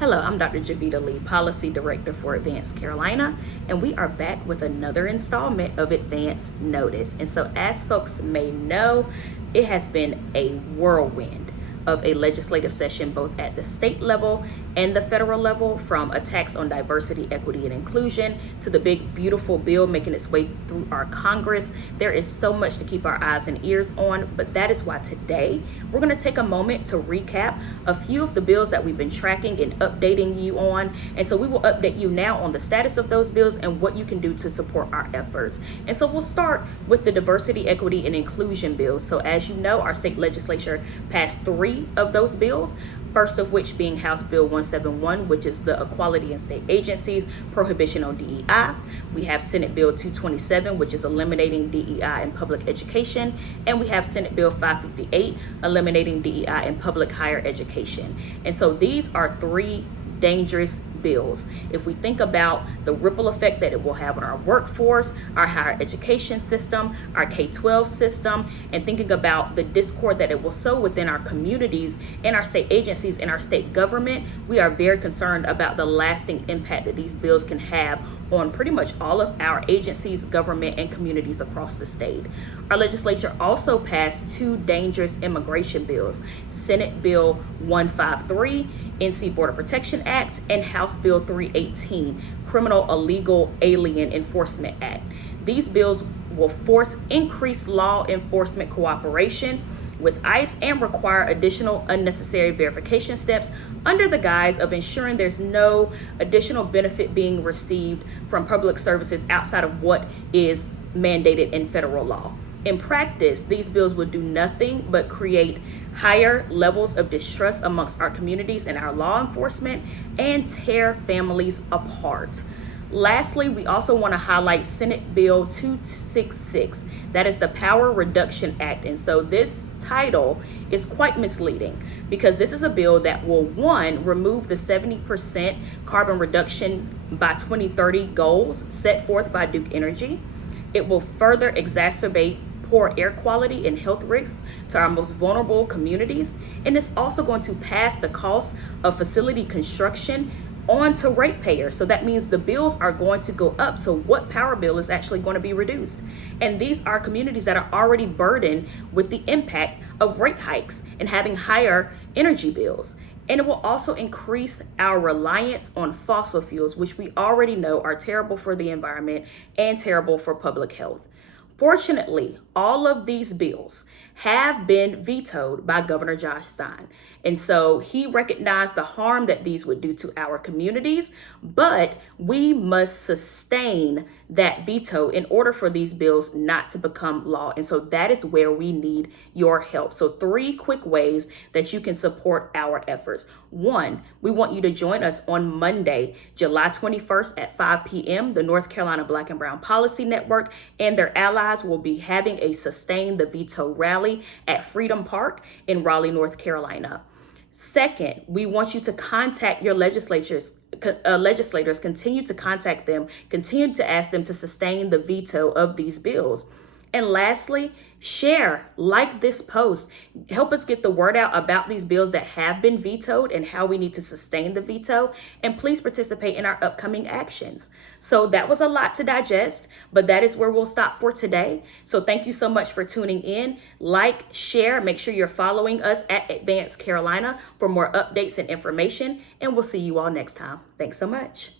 Hello, I'm Dr. Jovita Lee, Policy Director for Advance Carolina, and we are back with another installment of Advance Notice. And so, as folks may know, it has been a whirlwind of a legislative session both at the state level and the federal level, from attacks on diversity, equity, and inclusion to the big, beautiful bill making its way through our Congress. There is so much to keep our eyes and ears on, but that is why today we're going to take a moment to recap a few of the bills that we've been tracking and updating you on. And so we will update you now on the status of those bills and what you can do to support our efforts. And so we'll start with the diversity, equity, and inclusion bills. So as you know, our state legislature passed 3 of those bills. First of which being House Bill 171, which is the Equality in State Agencies Prohibition on DEI. We have Senate Bill 227, which is eliminating DEI in public education. And we have Senate Bill 558, eliminating DEI in public higher education. And so these are 3 dangerous bills. If we think about the ripple effect that it will have on our workforce, our higher education system, our K-12 system, and thinking about the discord that it will sow within our communities and our state agencies and our state government, we are very concerned about the lasting impact that these bills can have on pretty much all of our agencies, government, and communities across the state. Our legislature also passed 2 dangerous immigration bills, Senate Bill 153, NC Border Protection Act, and House Bill 318, Criminal Illegal Alien Enforcement Act. These bills will force increased law enforcement cooperation with ICE and require additional unnecessary verification steps under the guise of ensuring there's no additional benefit being received from public services outside of what is mandated in federal law. In practice, these bills would do nothing but create higher levels of distrust amongst our communities and our law enforcement and tear families apart. Lastly, we also want to highlight Senate Bill 266. That is the Power Reduction Act. And so this title is quite misleading because this is a bill that will, 1, remove the 70% carbon reduction by 2030 goals set forth by Duke Energy. It will further exacerbate poor air quality and health risks to our most vulnerable communities. And it's also going to pass the cost of facility construction on to ratepayers. So that means the bills are going to go up. So what power bill is actually going to be reduced? And these are communities that are already burdened with the impact of rate hikes and having higher energy bills. And it will also increase our reliance on fossil fuels, which we already know are terrible for the environment and terrible for public health. Fortunately, all of these bills have been vetoed by Governor Josh Stein. And so he recognized the harm that these would do to our communities, but we must sustain that veto in order for these bills not to become law. And so that is where we need your help. So 3 quick ways that you can support our efforts. 1, we want you to join us on Monday, July 21st at 5 p.m. The North Carolina Black and Brown Policy Network and their allies will be having a Sustain the Veto rally at Freedom Park in Raleigh, North Carolina. 2nd, we want you to contact your legislators, continue to contact them, continue to ask them to sustain the veto of these bills. And lastly, share, like this post, help us get the word out about these bills that have been vetoed and how we need to sustain the veto. And please participate in our upcoming actions. So that was a lot to digest, but that is where we'll stop for today. So thank you so much for tuning in. Like, share, make sure you're following us at Advance Carolina for more updates and information. And we'll see you all next time. Thanks so much.